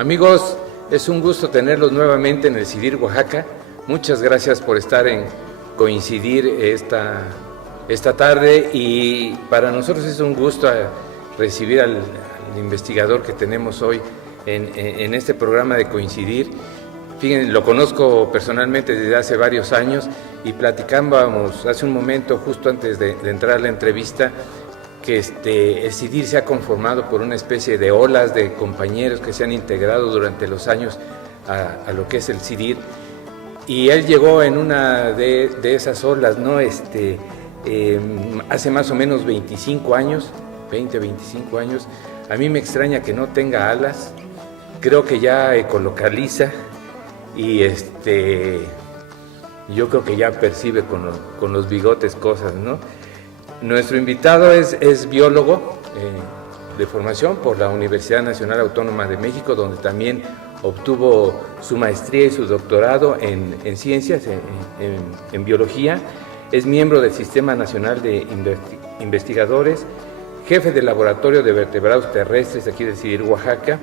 Amigos, es un gusto tenerlos nuevamente en el CIDIR Oaxaca. Muchas gracias por estar en coincidir esta tarde, y para nosotros es un gusto recibir al investigador que tenemos hoy en este programa de Coincidir. Fíjense, lo conozco personalmente desde hace varios años y platicábamos hace un momento, justo antes de entrar a la entrevista, que el CIDIR se ha conformado por una especie de olas de compañeros que se han integrado durante los años a lo que es el CIDIR, y él llegó en una de esas olas, ¿no? Hace más o menos 25 años, 25 años. A mí me extraña que no tenga alas, creo que ya ecolocaliza, y yo creo que ya percibe con los bigotes cosas, ¿no? Nuestro invitado es biólogo de formación por la Universidad Nacional Autónoma de México, donde también obtuvo su maestría y su doctorado en ciencias, en biología. Es miembro del Sistema Nacional de Investigadores, jefe del Laboratorio de Vertebrados Terrestres aquí del CIDIR Oaxaca,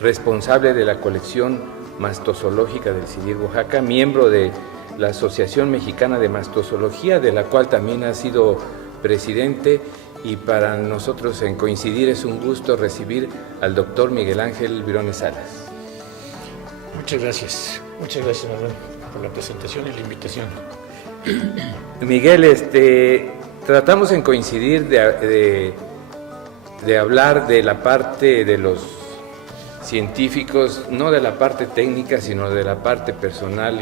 responsable de la colección mastozoológica del CIDIR Oaxaca, miembro de la Asociación Mexicana de Mastozoología, de la cual también ha sido presidente, y para nosotros en Coincidir es un gusto recibir al doctor Miguel Ángel Virones Salas. Muchas gracias, Manuel, por la presentación y la invitación. Miguel, tratamos en Coincidir de hablar de la parte de los científicos, no de la parte técnica, sino de la parte personal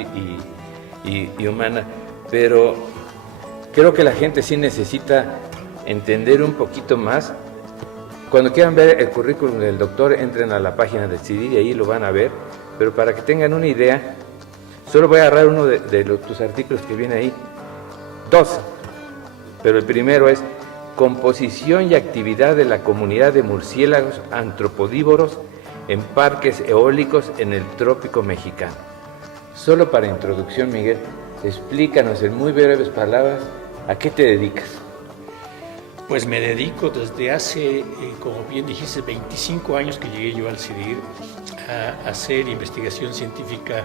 y humana, pero creo que la gente sí necesita entender un poquito más. Cuando quieran ver el currículum del doctor, entren a la página del CIDIR y ahí lo van a ver, pero para que tengan una idea, solo voy a agarrar uno de tus artículos que viene ahí, 2, pero el primero es composición y actividad de la comunidad de murciélagos antropodívoros en parques eólicos en el trópico mexicano. Solo para introducción, Miguel, explícanos en muy breves palabras a qué te dedicas. Pues me dedico desde hace, como bien dijiste, 25 años que llegué yo al CIDIR a hacer investigación científica,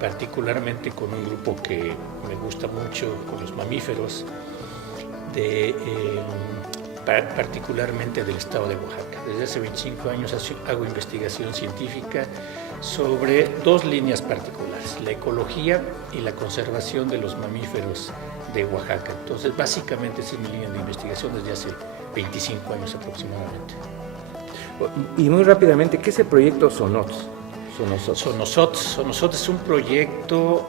particularmente con un grupo que me gusta mucho, con los mamíferos, particularmente del estado de Oaxaca. Desde hace 25 años hago investigación científica sobre dos líneas particulares, la ecología y la conservación de los mamíferos de Oaxaca. Entonces, básicamente esa es mi línea de investigación desde hace 25 años aproximadamente. Y muy rápidamente, ¿qué es el proyecto Sonots? Sonosot es un proyecto,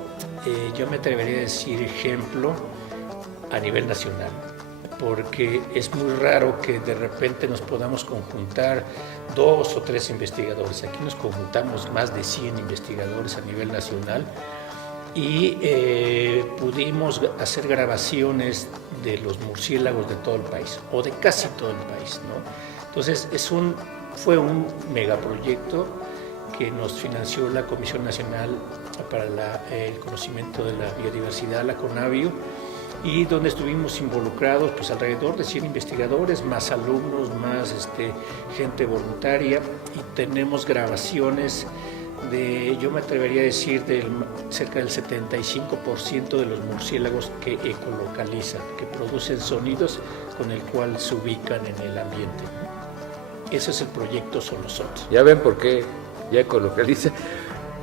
yo me atrevería a decir, ejemplo a nivel nacional, porque es muy raro que de repente nos podamos conjuntar 2 o 3 investigadores. Aquí nos conjuntamos más de 100 investigadores a nivel nacional y pudimos hacer grabaciones de los murciélagos de todo el país, o de casi todo el país, ¿no? Entonces fue un megaproyecto que nos financió la Comisión Nacional para el Conocimiento de la Biodiversidad, la CONABIO, y donde estuvimos involucrados pues alrededor de 100 investigadores, más alumnos, más gente voluntaria, y tenemos grabaciones yo me atrevería a decir, cerca del 75% de los murciélagos que ecolocalizan, que producen sonidos con el cual se ubican en el ambiente. Ese es el proyecto Sonosot. Ya ven por qué ya ecolocaliza.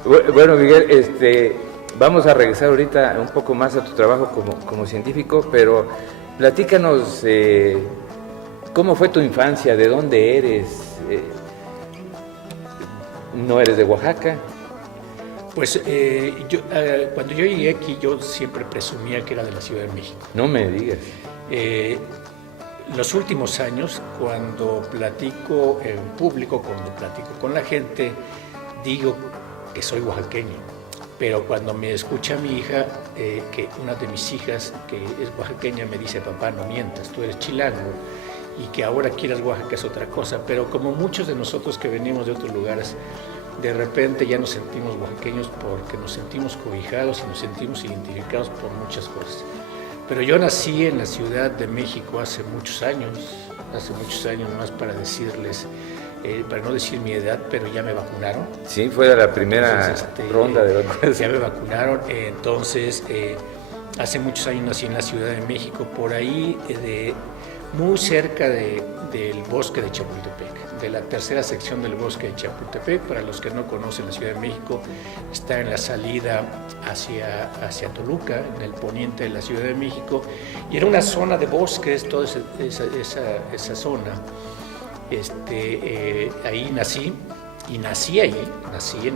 Bueno, Miguel, vamos a regresar ahorita un poco más a tu trabajo como científico, pero platícanos cómo fue tu infancia, de dónde eres. ¿No eres de Oaxaca? Pues cuando yo llegué aquí, yo siempre presumía que era de la Ciudad de México. No me digas. Los últimos años, cuando platico en público, cuando platico con la gente, digo que soy oaxaqueño. Pero cuando me escucha mi hija, que una de mis hijas, que es oaxaqueña, me dice: papá, no mientas, tú eres chilango, y que ahora quieras Oaxaca es otra cosa. Pero como muchos de nosotros que venimos de otros lugares, de repente ya nos sentimos oaxaqueños porque nos sentimos cobijados y nos sentimos identificados por muchas cosas. Pero yo nací en la Ciudad de México hace muchos años más para decirles, para no decir mi edad, pero ya me vacunaron. Sí, fue la primera ronda de vacunación. Ya me vacunaron, entonces hace muchos años nací en la Ciudad de México, por ahí, muy cerca del bosque de Chapultepec, de la tercera sección del bosque de Chapultepec. Para los que no conocen la Ciudad de México, está en la salida hacia Toluca, en el poniente de la Ciudad de México, y era una zona de bosques, toda esa zona. Ahí nací, y nací en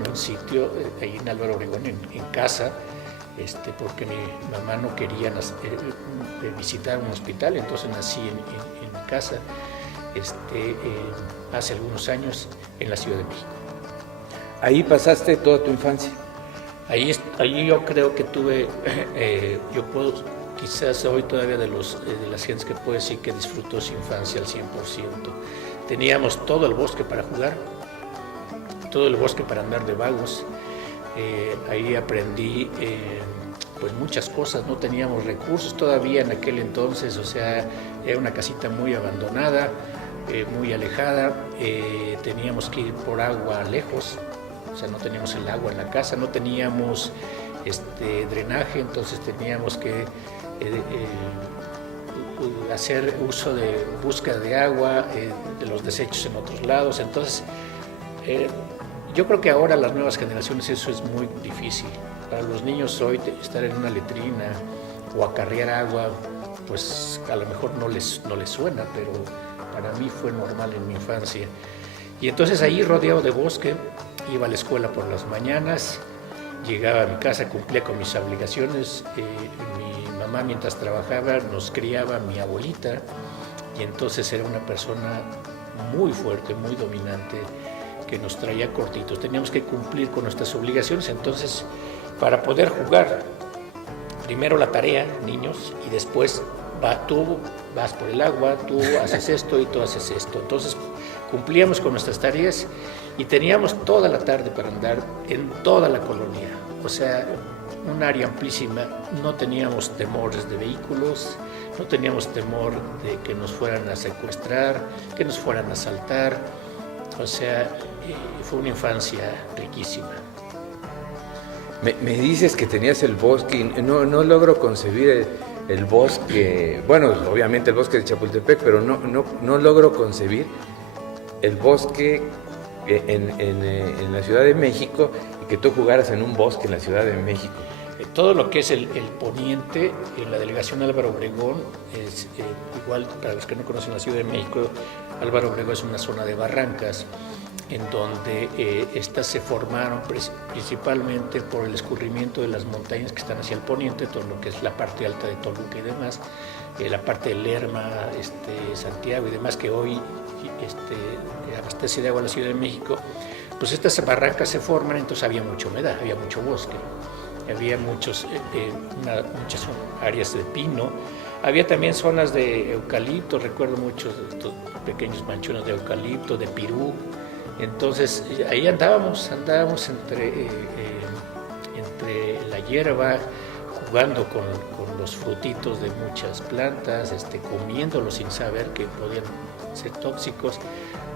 un sitio, ahí en Álvaro Obregón, en casa, porque mi mamá no quería visitar un hospital, entonces nací en mi casa, hace algunos años en la Ciudad de México. ¿Ahí pasaste toda tu infancia? Ahí yo creo que tuve, quizás hoy todavía de las gentes que puedo decir que disfrutó su infancia al 100%. Teníamos todo el bosque para jugar, todo el bosque para andar de vagos. Ahí aprendí pues muchas cosas. No teníamos recursos todavía en aquel entonces, o sea, era una casita muy abandonada, muy alejada. Teníamos que ir por agua lejos, o sea, no teníamos el agua en la casa, no teníamos drenaje, entonces teníamos que hacer uso de búsqueda de agua, de los desechos en otros lados. Entonces, yo creo que ahora las nuevas generaciones eso es muy difícil. Para los niños hoy estar en una letrina o acarrear agua, pues a lo mejor no les suena, pero para mí fue normal en mi infancia. Y entonces ahí, rodeado de bosque, iba a la escuela por las mañanas, llegaba a mi casa, cumplía con mis obligaciones. Mi mamá, mientras trabajaba, nos criaba mi abuelita, y entonces era una persona muy fuerte, muy dominante, que nos traía cortitos. Teníamos que cumplir con nuestras obligaciones. Entonces, para poder jugar, primero la tarea, niños, y después tú vas por el agua, tú haces esto y tú haces esto. Entonces, cumplíamos con nuestras tareas y teníamos toda la tarde para andar en toda la colonia. O sea, un área amplísima. No teníamos temores de vehículos, no teníamos temor de que nos fueran a secuestrar, que nos fueran a asaltar. O sea, fue una infancia riquísima. Me dices que tenías el bosque, y no logro concebir el bosque, bueno, obviamente el bosque de Chapultepec, pero no logro concebir el bosque en la Ciudad de México, y que tú jugaras en un bosque en la Ciudad de México. Todo lo que es el poniente, en la delegación Álvaro Obregón, es igual, para los que no conocen la Ciudad de México, Álvaro Obregón es una zona de barrancas, en donde estas se formaron principalmente por el escurrimiento de las montañas que están hacia el poniente, todo lo que es la parte alta de Toluca y demás, la parte de Lerma, Santiago y demás, que hoy abastece de agua a la Ciudad de México. Pues estas barrancas se forman, entonces había mucha humedad, había mucho bosque, había muchas áreas de pino, había también zonas de eucalipto, recuerdo muchos estos pequeños manchones de eucalipto, de pirú. Entonces ahí andábamos entre la hierba, jugando con los frutitos de muchas plantas, comiéndolos sin saber que podían ser tóxicos,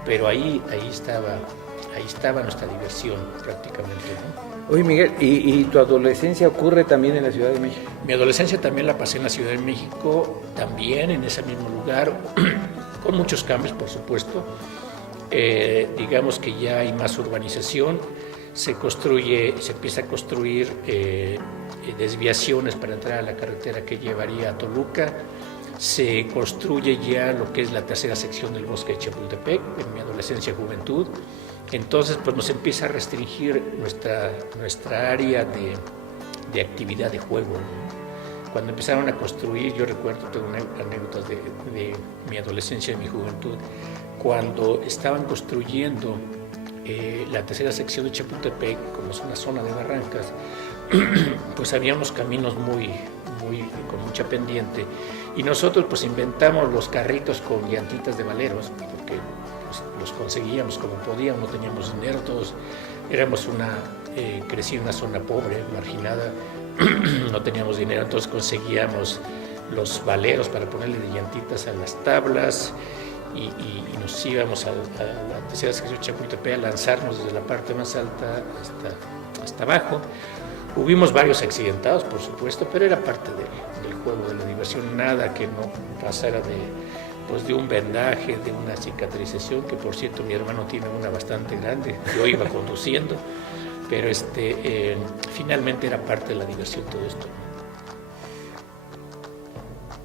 pero ahí estaba nuestra diversión prácticamente, ¿no? Oye, Miguel, ¿y tu adolescencia ocurre también en la Ciudad de México? Mi adolescencia también la pasé en la Ciudad de México, también en ese mismo lugar, con muchos cambios, por supuesto. Digamos que ya hay más urbanización, se empieza a construir desviaciones para entrar a la carretera que llevaría a Toluca, se construye ya lo que es la tercera sección del bosque de Chapultepec, en mi adolescencia y juventud. Entonces pues nos empieza a restringir nuestra área de actividad de juego, ¿no? Cuando empezaron a construir, yo recuerdo, tengo anécdotas de mi adolescencia y mi juventud, cuando estaban construyendo la tercera sección de Chapultepec, como es una zona de barrancas, pues había unos caminos con mucha pendiente, y nosotros pues inventamos los carritos con llantitas de valeros, porque pues, los conseguíamos como podíamos, no teníamos dinero, todos crecí en una zona pobre, marginada, no teníamos dinero, entonces conseguíamos los valeros para ponerle de llantitas a las tablas, y nos íbamos a la tercera sección Chapultepec a lanzarnos desde la parte más alta hasta abajo. Hubimos varios accidentados, por supuesto, pero era parte del juego, de la diversión, nada que no pasara de un vendaje, de una cicatrización, que por cierto mi hermano tiene una bastante grande, yo iba conduciendo, pero finalmente era parte de la diversión todo esto.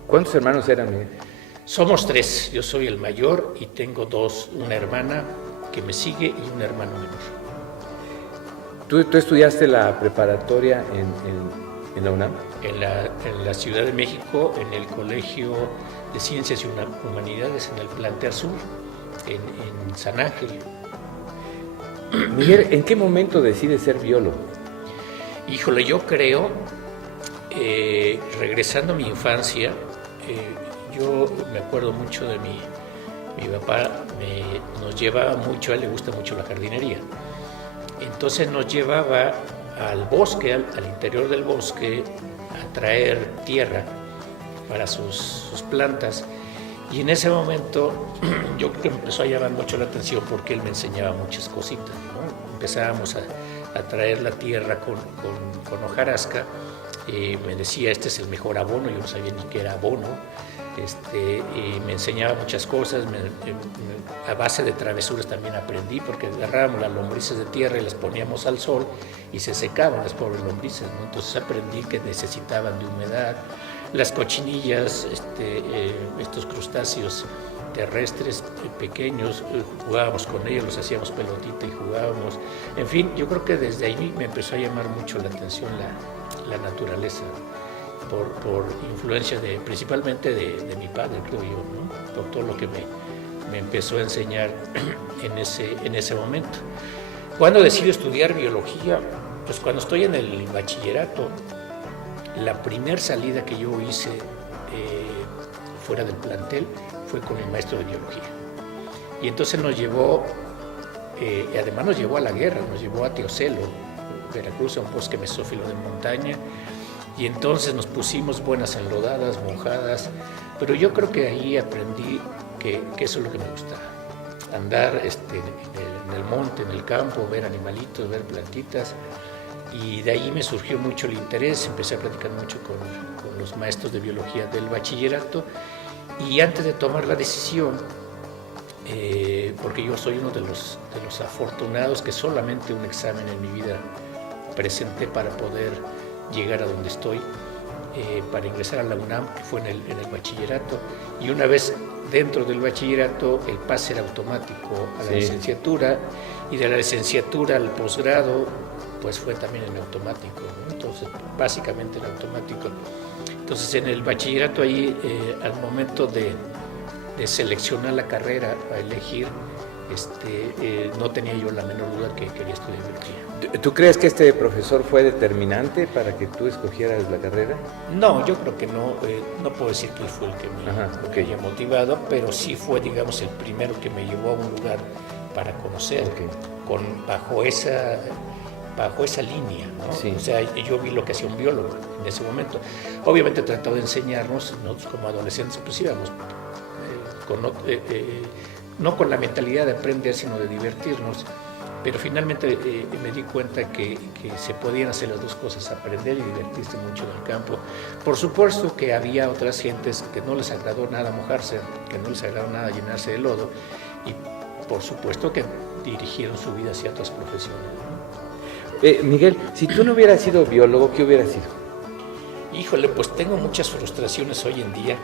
¿Cuántos hermanos eran, Miguel? Somos 3, yo soy el mayor y tengo 2, una hermana que me sigue y un hermano menor. ¿Tú estudiaste la preparatoria en la UNAM? En la Ciudad de México, en el Colegio de Ciencias y Humanidades, en el Plantel Sur, en San Ángel. Miguel, ¿en qué momento decides ser biólogo? Híjole, yo creo, regresando a mi infancia, yo me acuerdo mucho de mi papá, nos llevaba mucho, a él le gusta mucho la jardinería. Entonces nos llevaba al bosque, al interior del bosque, a traer tierra para sus plantas. Y en ese momento yo creo que me empezó a llamar mucho la atención porque él me enseñaba muchas cositas, ¿no? Empezábamos a traer la tierra con hojarasca. Me decía, este es el mejor abono, yo no sabía ni qué era abono. Y me enseñaba muchas cosas, a base de travesuras también aprendí, porque agarrábamos las lombrices de tierra y las poníamos al sol y se secaban las pobres lombrices, ¿no? Entonces aprendí que necesitaban de humedad. Las cochinillas, estos crustáceos terrestres pequeños, jugábamos con ellos, los hacíamos pelotita y jugábamos. En fin, yo creo que desde ahí me empezó a llamar mucho la atención la naturaleza. Por influencia principalmente de mi padre, creo yo, ¿no? Por todo lo que me empezó a enseñar en ese momento. ¿Cuándo decido estudiar biología? Pues cuando estoy en el bachillerato, la primera salida que yo hice fuera del plantel fue con mi maestro de biología. Y entonces nos llevó, y además nos llevó a la guerra, nos llevó a Teocelo, Veracruz, a un bosque mesófilo de montaña. Y entonces nos pusimos buenas enlodadas, mojadas, pero yo creo que ahí aprendí que eso es lo que me gustaba. Andar en el monte, en el campo, ver animalitos, ver plantitas. Y de ahí me surgió mucho el interés, empecé a platicar mucho con los maestros de biología del bachillerato. Y antes de tomar la decisión, porque yo soy uno de los afortunados que solamente un examen en mi vida presenté para poder llegar a donde estoy, para ingresar a la UNAM, que fue en el bachillerato, y una vez dentro del bachillerato el pase era automático a la licenciatura, y de la licenciatura al posgrado pues fue también en automático, ¿no? Entonces básicamente en automático. Entonces en el bachillerato ahí, al momento de seleccionar la carrera, a elegir, no tenía yo la menor duda que quería estudiar biología. ¿Tú crees que este profesor fue determinante para que tú escogieras la carrera? No, yo creo que no, no puedo decir que fue el que me haya motivado, pero sí fue, digamos, el primero que me llevó a un lugar para conocer, bajo esa línea, ¿no? Sí. O sea, yo vi lo que hacía un biólogo en ese momento. Obviamente trató de enseñarnos, nosotros como adolescentes, pues íbamos no con la mentalidad de aprender, sino de divertirnos, pero finalmente me di cuenta que se podían hacer las dos cosas, aprender y divertirse mucho en el campo. Por supuesto que había otras gentes que no les agradó nada mojarse, que no les agradó nada llenarse de lodo, y por supuesto que dirigieron su vida hacia otras profesiones, ¿no? Miguel, si tú no hubieras sido biólogo, ¿qué hubieras sido? Híjole, pues tengo muchas frustraciones hoy en día.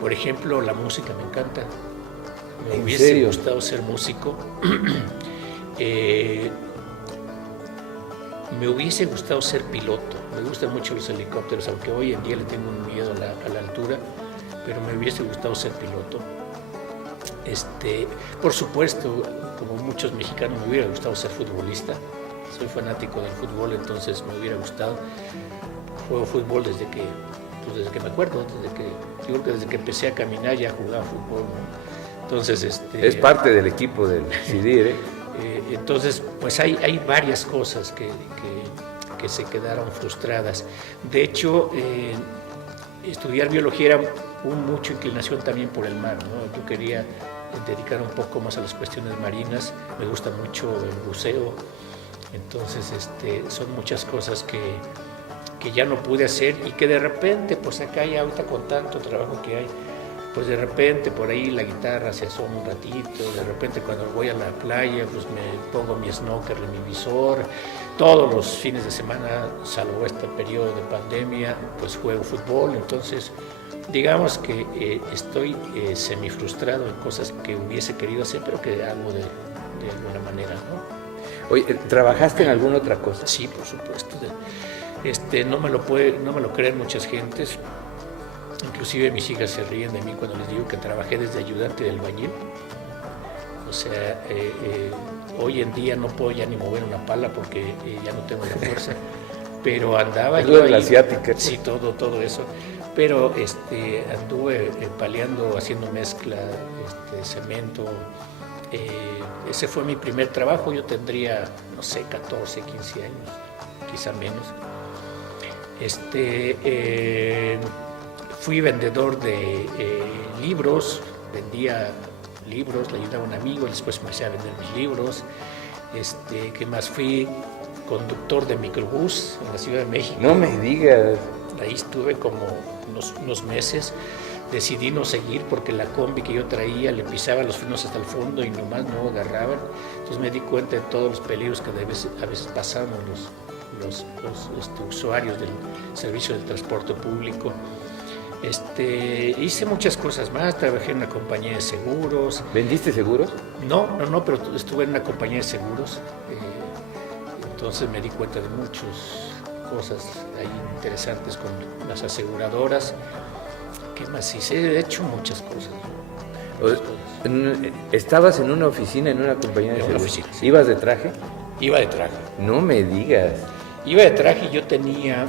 Por ejemplo, la música me encanta. Me hubiese gustado ser músico. Me hubiese gustado ser piloto. Me gustan mucho los helicópteros, aunque hoy en día le tengo un miedo a la altura, pero me hubiese gustado ser piloto. Por supuesto, como muchos mexicanos, me hubiera gustado ser futbolista. Soy fanático del fútbol, entonces me hubiera gustado. Juego fútbol desde que me acuerdo, desde que empecé a caminar ya jugaba fútbol, ¿no? Entonces, es parte del equipo del CIDIR, Entonces, pues hay varias cosas que se quedaron frustradas. De hecho, estudiar biología era mucha inclinación también por el mar, ¿no? Yo quería dedicar un poco más a las cuestiones marinas, me gusta mucho el buceo, entonces son muchas cosas que ya no pude hacer y que de repente, pues acá ya ahorita con tanto trabajo que hay, pues de repente por ahí la guitarra se asoma un ratito, de repente cuando voy a la playa pues me pongo mi snorkel y mi visor, todos los fines de semana, salvo este periodo de pandemia, pues juego fútbol, entonces digamos que estoy semifrustrado en cosas que hubiese querido hacer, pero que hago de alguna manera, ¿no? Oye, ¿trabajaste en alguna otra cosa? Sí, por supuesto. No me lo creen muchas gentes. Inclusive mis hijas se ríen de mí cuando les digo que trabajé desde ayudante de albañil. O sea, hoy en día no puedo ya ni mover una pala porque ya no tengo la fuerza. Pero andaba yo ahí. La asiática. Sí, todo eso. Pero anduve paleando, haciendo mezcla, cemento. Ese fue mi primer trabajo. Yo tendría, no sé, 14, 15 años, quizá menos. Fui vendedor de libros, vendía libros, le ayudaba a un amigo, después empecé a vender mis libros. ¿Qué más? Fui conductor de microbús en la Ciudad de México. No me digas. Ahí estuve como unos meses. Decidí no seguir porque la combi que yo traía le pisaba los frenos hasta el fondo y nomás no agarraban. Entonces me di cuenta de todos los peligros que a veces pasamos los usuarios del servicio del transporte público. Hice muchas cosas más, trabajé en una compañía de seguros. ¿Vendiste seguros? No, pero estuve en una compañía de seguros. Entonces me di cuenta de muchas cosas ahí interesantes con las aseguradoras. ¿Qué más hice? He hecho muchas cosas. ¿Estabas en una oficina, en una compañía de seguros? Oficina, sí. ¿Ibas de traje? Iba de traje. No me digas. Iba de traje y yo tenía,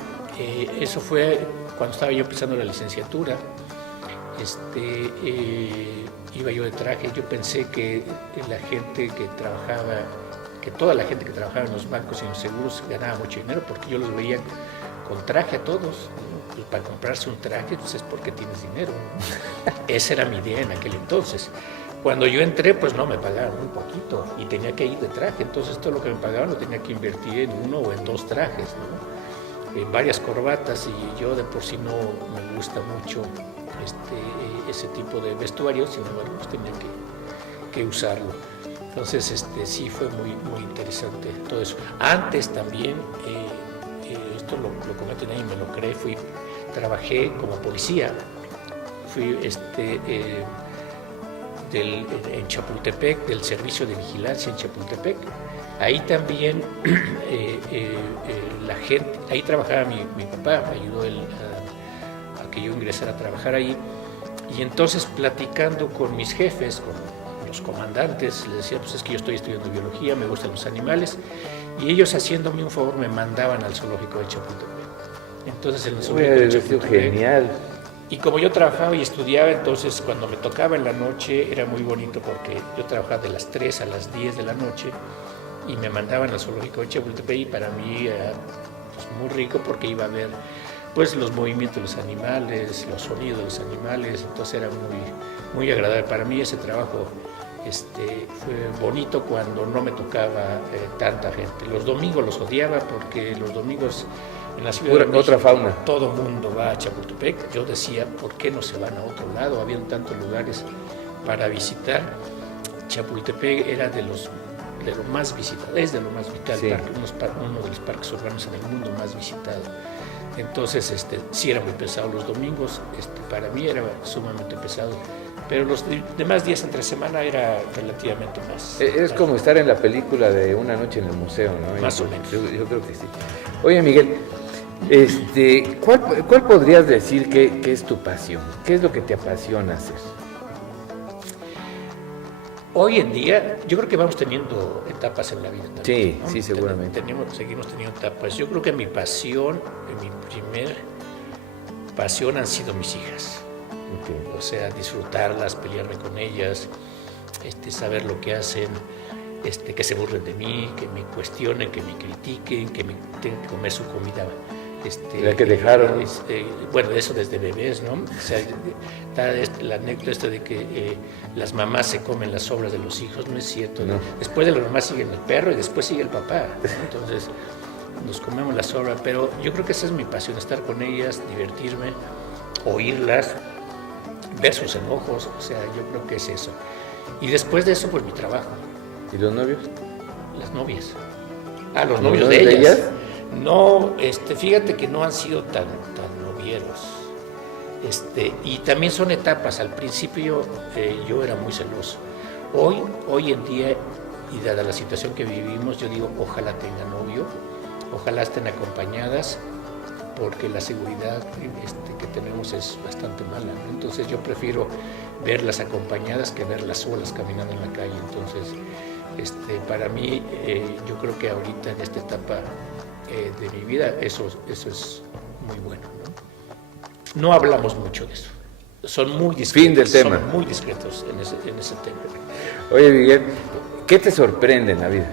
eso fue cuando estaba yo empezando la licenciatura, iba yo de traje. Yo pensé que la gente que trabajaba, que toda la gente que trabajaba en los bancos y en los seguros ganaba mucho dinero porque yo los veía con traje a todos, ¿no? Pues para comprarse un traje pues es porque tienes dinero, ¿no? Esa era mi idea en aquel entonces. Cuando yo entré, pues no, me pagaban muy poquito y tenía que ir de traje, entonces todo lo que me pagaban lo tenía que invertir en uno o en dos trajes, ¿no? En varias corbatas, y yo de por sí no me gusta mucho ese tipo de vestuario, sin embargo pues tenía que usarlo. Entonces sí fue muy interesante todo eso. Antes también, esto lo comento, nadie me lo cree, trabajé como policía, fui en Chapultepec, del servicio de vigilancia en Chapultepec. Ahí también la gente, ahí trabajaba mi papá, me ayudó él a que yo ingresara a trabajar ahí. Y entonces platicando con mis jefes, con los comandantes, les decía, pues es que yo estoy estudiando biología, me gustan los animales, y ellos haciéndome un favor me mandaban al zoológico de Chapultepec. Entonces en el zoológico de Chapultepec, genial. Y como yo trabajaba y estudiaba, entonces cuando me tocaba en la noche era muy bonito porque yo trabajaba de las 3 a las 10 de la noche y me mandaban al zoológico de Chapultepec, y para mí era pues, muy rico porque iba a ver pues los movimientos de los animales, los sonidos de los animales, entonces era muy agradable. Para mí ese trabajo fue bonito cuando no me tocaba tanta gente. Los domingos los odiaba porque los domingos en la Ciudad de México, otra fauna. Todo el mundo va a Chapultepec. Yo decía, ¿por qué no se van a otro lado? Habían tantos lugares para visitar. Chapultepec era de lo más visitado, es de lo más visitado, sí. Uno de los parques urbanos en el mundo más visitado. Entonces, sí era muy pesado los domingos, para mí era sumamente pesado, pero los demás días entre semana era relativamente más. Es como estar en la película de Una noche en el museo, ¿no? Más o menos. Yo creo que sí. Oye, Miguel, ¿cuál podrías decir que es tu pasión? ¿Qué es lo que te apasiona hacer? Hoy en día, yo creo que vamos teniendo etapas en la vida también. Sí, ¿no? Sí, seguramente. Seguimos teniendo etapas. Yo creo que mi pasión, mi primer pasión han sido mis hijas. Okay. O sea, disfrutarlas, pelearme con ellas, saber lo que hacen, que se burlen de mí, que me cuestionen, que me critiquen, que me tengan que comer su comida La que dejaron. Bueno, eso desde bebés, ¿no? O sea, está la anécdota esta de que las mamás se comen las sobras de los hijos, no es cierto. No. Después de las mamás sigue el perro y después sigue el papá, ¿no? Entonces nos comemos las sobras, pero yo creo que esa es mi pasión, estar con ellas, divertirme, oírlas, ver sus enojos, o sea, yo creo que es eso. Y después de eso, pues mi trabajo. ¿Y los novios? Las novias. Los novios de ellas. No, fíjate que no han sido tan novieros. Y también son etapas. Al principio yo era muy celoso. Hoy en día, y dada la situación que vivimos, yo digo, ojalá tengan novio, ojalá estén acompañadas, porque la seguridad que tenemos es bastante mala, ¿no? Entonces yo prefiero verlas acompañadas que verlas solas caminando en la calle. Entonces, para mí, yo creo que ahorita en esta etapa de mi vida, eso es muy bueno, ¿no? No hablamos mucho de eso. Son muy discretos. Fin del tema. Son muy discretos en ese tema. Oye, Miguel, ¿qué te sorprende en la vida?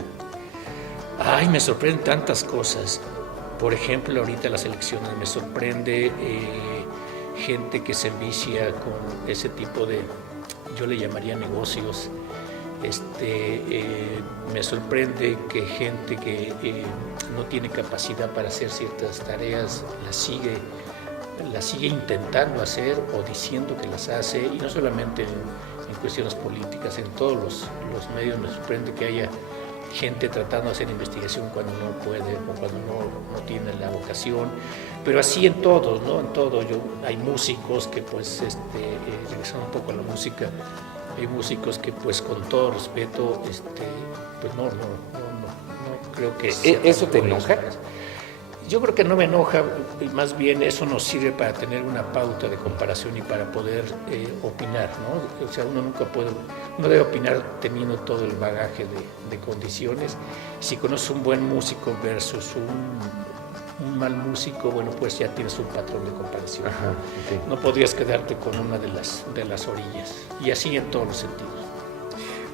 Ay, me sorprenden tantas cosas. Por ejemplo, ahorita las elecciones me sorprende gente que se envicia con ese tipo de, yo le llamaría negocios. Me sorprende que gente que no tiene capacidad para hacer ciertas tareas las sigue intentando hacer o diciendo que las hace, y no solamente en cuestiones políticas, en todos los medios me sorprende que haya gente tratando de hacer investigación cuando no puede o cuando no tiene la vocación, pero así en todos, ¿no? En todo. Hay músicos que pues, regresando un poco a la música, hay músicos que pues con todo respeto, pues no creo que sea. ¿Eso te enoja? Yo creo que no me enoja, más bien eso nos sirve para tener una pauta de comparación y para poder opinar, ¿no? O sea, uno debe opinar teniendo todo el bagaje de condiciones. Si conoces un buen músico versus un mal músico, bueno, pues ya tienes un patrón de comparación. Ajá, sí. No podrías quedarte con una de las orillas, y así en todos los sentidos.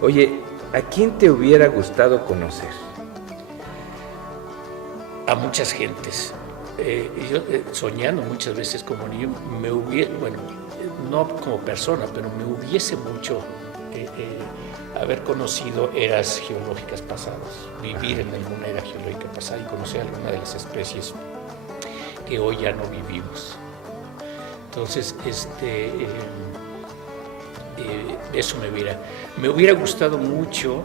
Oye, ¿a quién te hubiera gustado conocer? A muchas gentes. Yo soñando muchas veces como niño, no como persona, pero me hubiese mucho haber conocido eras geológicas pasadas, vivir en alguna era geológica pasada y conocer alguna de las especies que hoy ya no vivimos. Entonces, eso me hubiera gustado mucho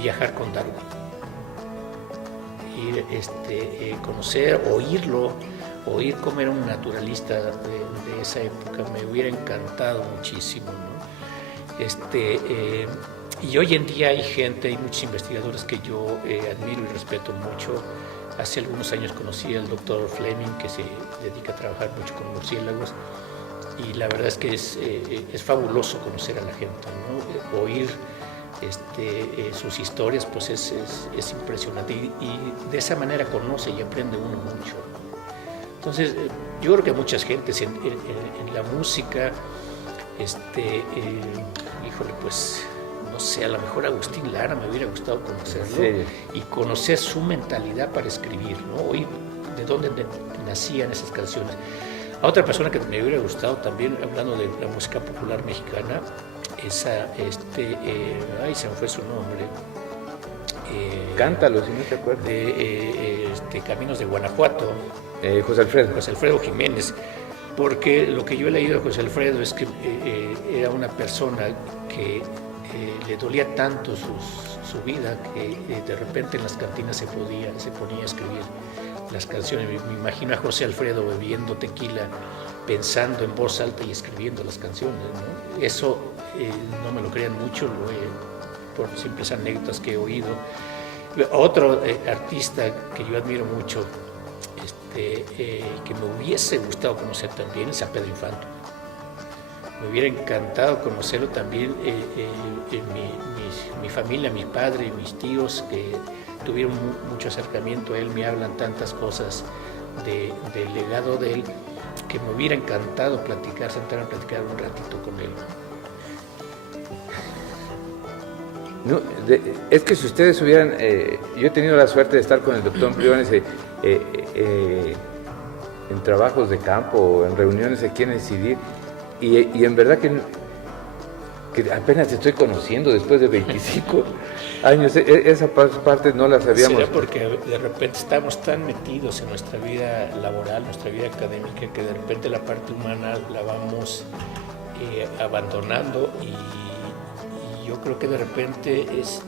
viajar con Darwin. Ir, conocer, oír cómo era un naturalista de esa época, me hubiera encantado muchísimo, ¿no? Y hoy en día hay muchos investigadores que yo admiro y respeto mucho. Hace algunos años conocí al doctor Fleming, que se dedica a trabajar mucho con murciélagos, y la verdad es que es fabuloso conocer a la gente, ¿no? Oír sus historias, pues es impresionante, y de esa manera conoce y aprende uno mucho. Entonces, yo creo que muchas gentes en la música, híjole, pues no sé, a lo mejor Agustín Lara me hubiera gustado conocerlo, sí, y conocer su mentalidad para escribir, ¿no? Oír de dónde nacían esas canciones. A otra persona que me hubiera gustado también, hablando de la música popular mexicana, se me fue su nombre. Cántalo, si no te acuerdas. De Caminos de Guanajuato. José Alfredo. José Alfredo Jiménez. Porque lo que yo he leído de José Alfredo es que era una persona que le dolía tanto su vida que de repente en las cantinas se ponía a escribir las canciones. Me imagino a José Alfredo bebiendo tequila, pensando en voz alta y escribiendo las canciones, ¿no? Eso no me lo crean mucho, por simples anécdotas que he oído. Otro artista que yo admiro mucho, que me hubiese gustado conocer también, es a Pedro Infante. Me hubiera encantado conocerlo también. Mi familia, mi padre, mis tíos, que tuvieron mucho acercamiento a él, me hablan tantas cosas del legado de él, que me hubiera encantado sentar a platicar un ratito con él. No, es que si ustedes hubieran, yo he tenido la suerte de estar con el doctor Briones en trabajos de campo o en reuniones aquí en el CIDIR, y en verdad que apenas te estoy conociendo después de 25 años, esa parte no la sabíamos. Será porque de repente estamos tan metidos en nuestra vida laboral, nuestra vida académica, que de repente la parte humana la vamos abandonando y yo creo que de repente es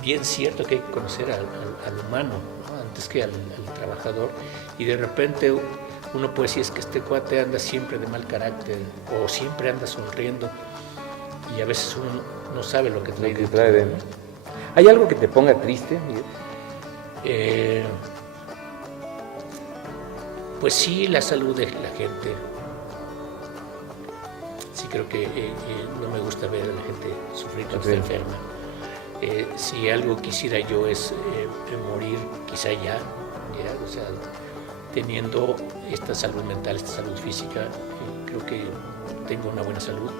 bien cierto que hay que conocer al humano, ¿no? Antes que al trabajador, y de repente uno puede decir, es que este cuate anda siempre de mal carácter o siempre anda sonriendo, y a veces uno no sabe lo que trae dentro. ¿Hay algo que te ponga triste, Miguel? Pues sí, la salud de la gente. Sí, creo que no me gusta ver a la gente sufrir cuando está enferma. Si algo quisiera yo es morir quizá ya, o sea, teniendo esta salud mental, esta salud física, creo que tengo una buena salud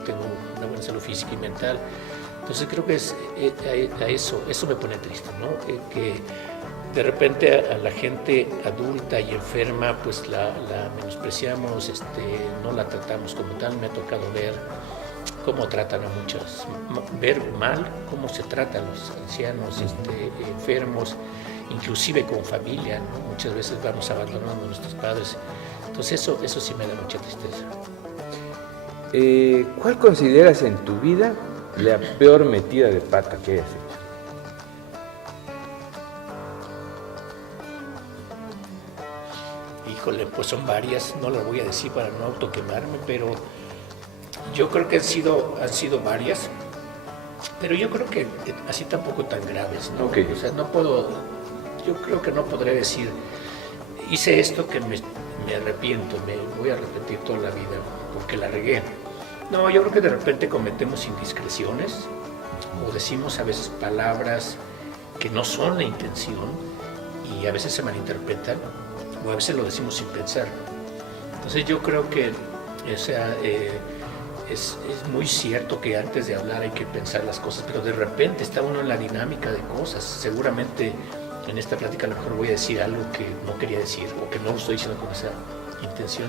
física y mental. Entonces creo que eso me pone triste, ¿no? Que de repente a la gente adulta y enferma pues la menospreciamos, no la tratamos como tal. Me ha tocado ver cómo tratan a muchas, ver mal cómo se tratan los ancianos, enfermos, inclusive con familia, ¿no? Muchas veces vamos abandonando a nuestros padres. Entonces eso sí me da mucha tristeza. ¿Cuál consideras en tu vida la peor metida de pata que hayas hecho? Híjole, pues son varias, no las voy a decir para no autoquemarme, pero yo creo que han sido varias, pero yo creo que así tampoco tan graves, ¿no? Okay. O sea, yo creo que no podré decir, hice esto que me arrepiento, me voy a arrepentir toda la vida porque la regué. No, yo creo que de repente cometemos indiscreciones o decimos a veces palabras que no son la intención y a veces se malinterpretan, o a veces lo decimos sin pensar. Entonces yo creo que es muy cierto que antes de hablar hay que pensar las cosas, pero de repente está uno en la dinámica de cosas. Seguramente en esta plática a lo mejor voy a decir algo que no quería decir o que no lo estoy diciendo con esa intención.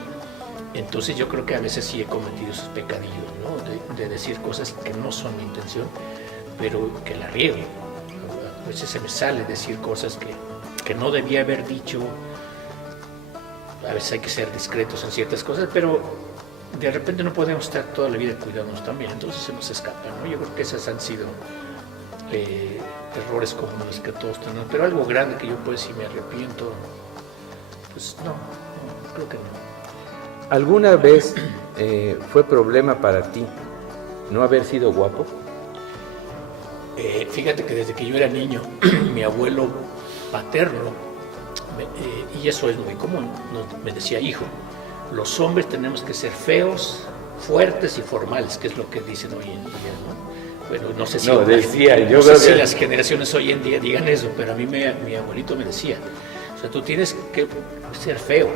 Entonces yo creo que a veces sí he cometido esos pecadillos, ¿no? De decir cosas que no son mi intención, pero que la riego. A veces se me sale decir cosas que no debía haber dicho. A veces hay que ser discretos en ciertas cosas, pero de repente no podemos estar toda la vida cuidándonos también, entonces se nos escapa, ¿no? Yo creo que esos han sido errores comunes que todos tenemos, pero algo grande que yo puedo decir me arrepiento, pues no, creo que no. ¿Alguna vez fue problema para ti no haber sido guapo? Fíjate que desde que yo era niño, mi abuelo paterno, y eso es muy común, me decía, hijo, los hombres tenemos que ser feos, fuertes y formales, que es lo que dicen hoy en día, ¿no? Bueno, no sé si, si las generaciones hoy en día digan eso, pero a mí mi abuelito me decía, o sea, tú tienes que ser feo,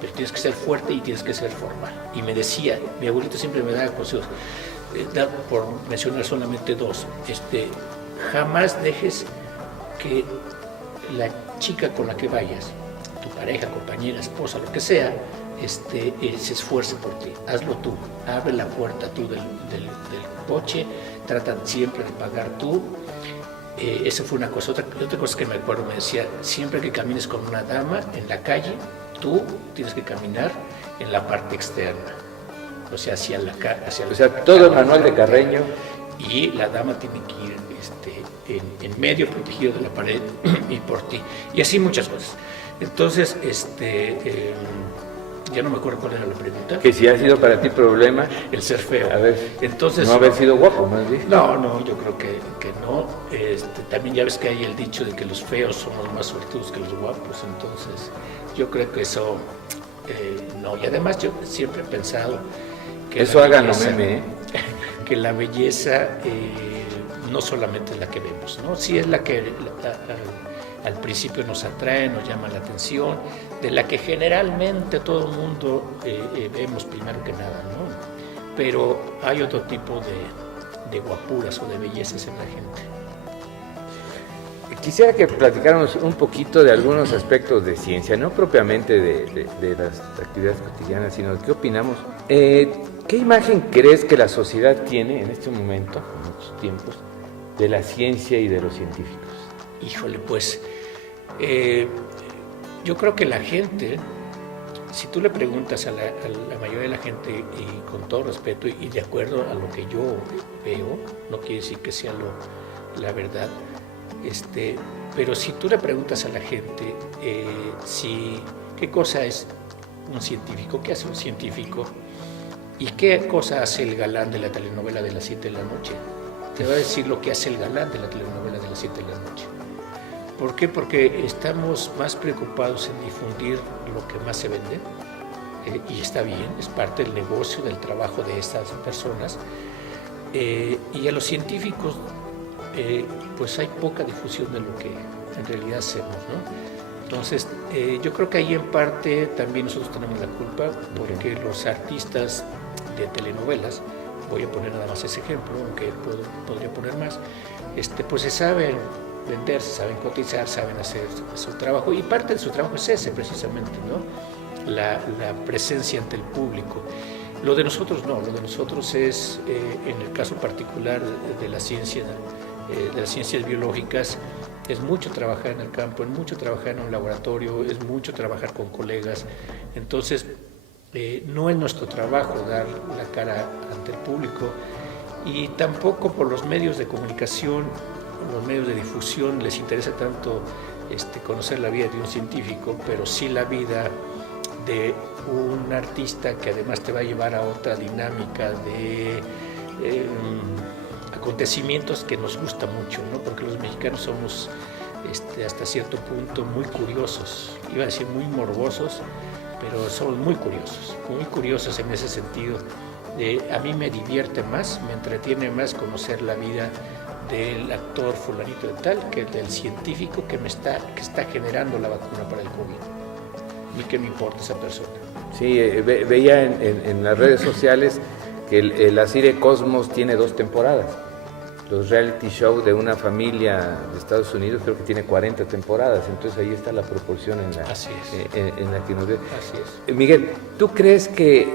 pero tienes que ser fuerte y tienes que ser formal. Y me decía, mi abuelito siempre me daba consejos, por mencionar solamente dos, jamás dejes que la chica con la que vayas, tu pareja, compañera, esposa, lo que sea, se esfuerce por ti. Hazlo tú, abre la puerta tú del coche, trata siempre de pagar tú. Esa fue una cosa. Otra cosa que me acuerdo, me decía, siempre que camines con una dama en la calle, tú tienes que caminar en la parte externa, o sea, hacia todo el manual de Carreño. Y la dama tiene que ir en medio, protegido de la pared y por ti. Y así muchas cosas. Entonces, ya no me acuerdo cuál era la pregunta. Que si ha sido para ti problema el ser feo. A ver, entonces, no haber sido guapo, más bien. No, yo creo que no. También ya ves que hay el dicho de que los feos somos más suertudos que los guapos. Entonces, yo creo que eso no. Y además yo siempre he pensado que eso háganlo meme, que la belleza no solamente es la que vemos, ¿no? Sí es la que al principio nos atrae, nos llama la atención, de la que generalmente todo el mundo vemos primero que nada, ¿no? Pero hay otro tipo de guapuras o de bellezas en la gente. Quisiera que platicáramos un poquito de algunos aspectos de ciencia, no propiamente de las actividades cotidianas, sino de qué opinamos. ¿Qué imagen crees que la sociedad tiene en este momento, en estos tiempos, de la ciencia y de los científicos? Híjole, pues yo creo que la gente, si tú le preguntas a la mayoría de la gente, y con todo respeto y de acuerdo a lo que yo veo, no quiere decir que sea la verdad, pero si tú le preguntas a la gente qué cosa es un científico, qué hace un científico y qué cosa hace el galán de la telenovela de las 7 de la noche, te va a decir lo que hace el galán de la telenovela de las 7 de la noche. ¿Por qué? Porque estamos más preocupados en difundir lo que más se vende, y está bien, es parte del negocio, del trabajo de estas personas, y a los científicos pues hay poca difusión de lo que en realidad hacemos, ¿no? Entonces, yo creo que ahí en parte también nosotros tenemos la culpa, porque los artistas de telenovelas, voy a poner nada más ese ejemplo, aunque podría poner más, pues se saben vender, se saben cotizar, saben hacer su trabajo, y parte de su trabajo es ese precisamente, ¿no? La presencia ante el público. Lo de nosotros no, lo de nosotros es, en el caso particular de la ciencia, de las ciencias biológicas, es mucho trabajar en el campo, es mucho trabajar en un laboratorio, es mucho trabajar con colegas. Entonces, no es nuestro trabajo dar la cara ante el público, y tampoco por los medios de comunicación, los medios de difusión les interesa tanto conocer la vida de un científico, pero sí la vida de un artista que además te va a llevar a otra dinámica de acontecimientos que nos gusta mucho, ¿no? Porque los mexicanos somos hasta cierto punto muy curiosos, iba a decir muy morbosos, pero somos muy curiosos en ese sentido. A mí me divierte más, me entretiene más conocer la vida del actor fulanito de tal que del científico que está generando la vacuna para el COVID. ¿Y qué me importa esa persona? Sí, veía en las redes sociales que la serie Cosmos tiene 2 temporadas. Los reality show de una familia de Estados Unidos creo que tiene 40 temporadas, entonces ahí está la proporción en la que nos ve. Así es. Miguel, ¿tú crees que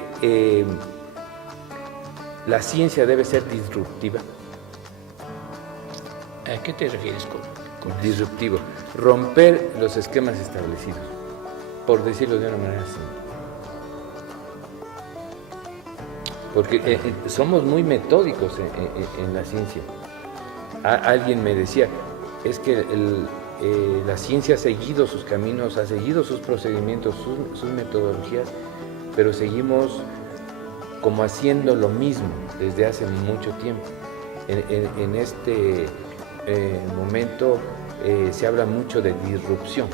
la ciencia debe ser disruptiva? ¿A qué te refieres con disruptivo? Romper los esquemas establecidos, por decirlo de una manera así. Porque somos muy metódicos en la ciencia. Alguien me decía, es que la ciencia ha seguido sus caminos, ha seguido sus procedimientos, sus metodologías, pero seguimos como haciendo lo mismo desde hace mucho tiempo. En este momento se habla mucho de disrupción.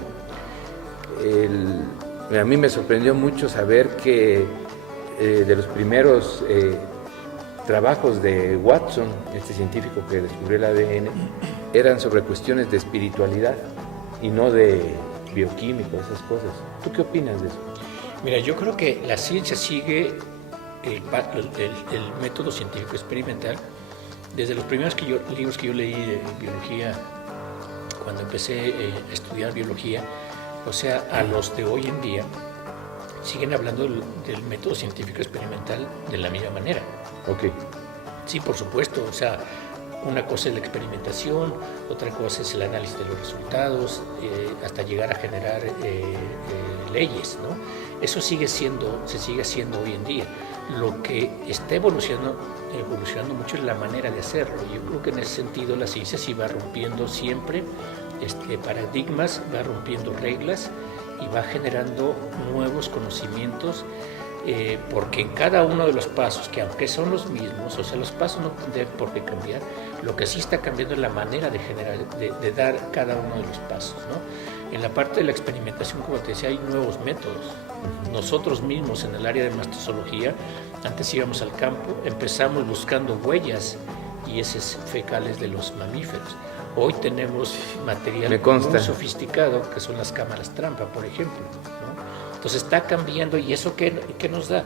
A mí me sorprendió mucho saber que de los primeros trabajos de Watson, este científico que descubrió el ADN, eran sobre cuestiones de espiritualidad y no de bioquímico, esas cosas. ¿Tú qué opinas de eso? Mira, yo creo que la ciencia sigue el método científico experimental. Desde los primeros libros que yo leí de biología, cuando empecé a estudiar biología, o sea, a los de hoy en día, siguen hablando del método científico experimental de la misma manera. Ok. Sí, por supuesto, o sea, una cosa es la experimentación, otra cosa es el análisis de los resultados, hasta llegar a generar leyes, ¿no? Eso se sigue haciendo hoy en día. Lo que está evolucionando mucho es la manera de hacerlo. Yo creo que en ese sentido la ciencia sí va rompiendo siempre paradigmas, va rompiendo reglas y va generando nuevos conocimientos, porque en cada uno de los pasos, que aunque son los mismos, o sea, los pasos no tendrían por qué cambiar, lo que sí está cambiando es la manera de dar cada uno de los pasos, ¿no? En la parte de la experimentación, como te decía, hay nuevos métodos. Nosotros mismos en el área de mastozoología, antes íbamos al campo, empezamos buscando huellas y heces fecales de los mamíferos. Hoy tenemos material muy sofisticado, que son las cámaras trampa, por ejemplo, ¿no? Entonces está cambiando, y eso ¿qué nos da?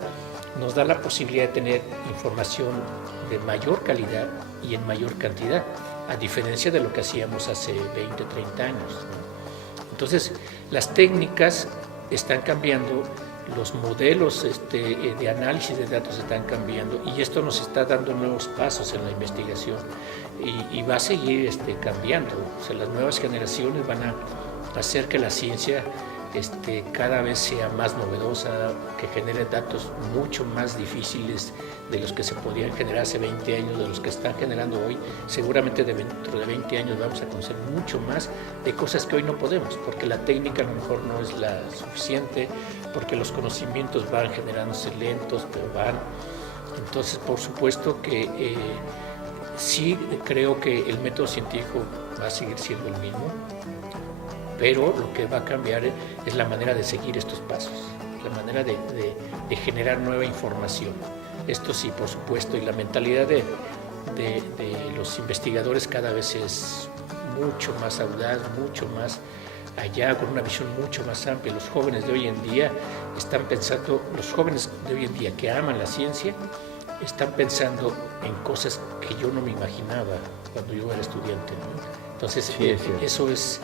nos da la posibilidad de tener información de mayor calidad y en mayor cantidad, a diferencia de lo que hacíamos hace 20, 30 años, ¿no? Entonces, las técnicas están cambiando, los modelos de análisis de datos están cambiando y esto nos está dando nuevos pasos en la investigación y va a seguir cambiando. O sea, las nuevas generaciones van a hacer que la ciencia cada vez sea más novedosa, que genere datos mucho más difíciles de los que se podían generar hace 20 años, de los que están generando hoy. Seguramente dentro de 20 años vamos a conocer mucho más de cosas que hoy no podemos, porque la técnica a lo mejor no es la suficiente, porque los conocimientos van generándose lentos, pero van. Entonces, por supuesto que sí creo que el método científico va a seguir siendo el mismo, pero lo que va a cambiar es la manera de seguir estos pasos, la manera de generar nueva información. Esto sí, por supuesto, y la mentalidad de los investigadores cada vez es mucho más audaz, mucho más allá, con una visión mucho más amplia. Los jóvenes de hoy en día están pensando, los jóvenes de hoy en día que aman la ciencia, están pensando en cosas que yo no me imaginaba cuando yo era estudiante, ¿no? Entonces, sí, eso es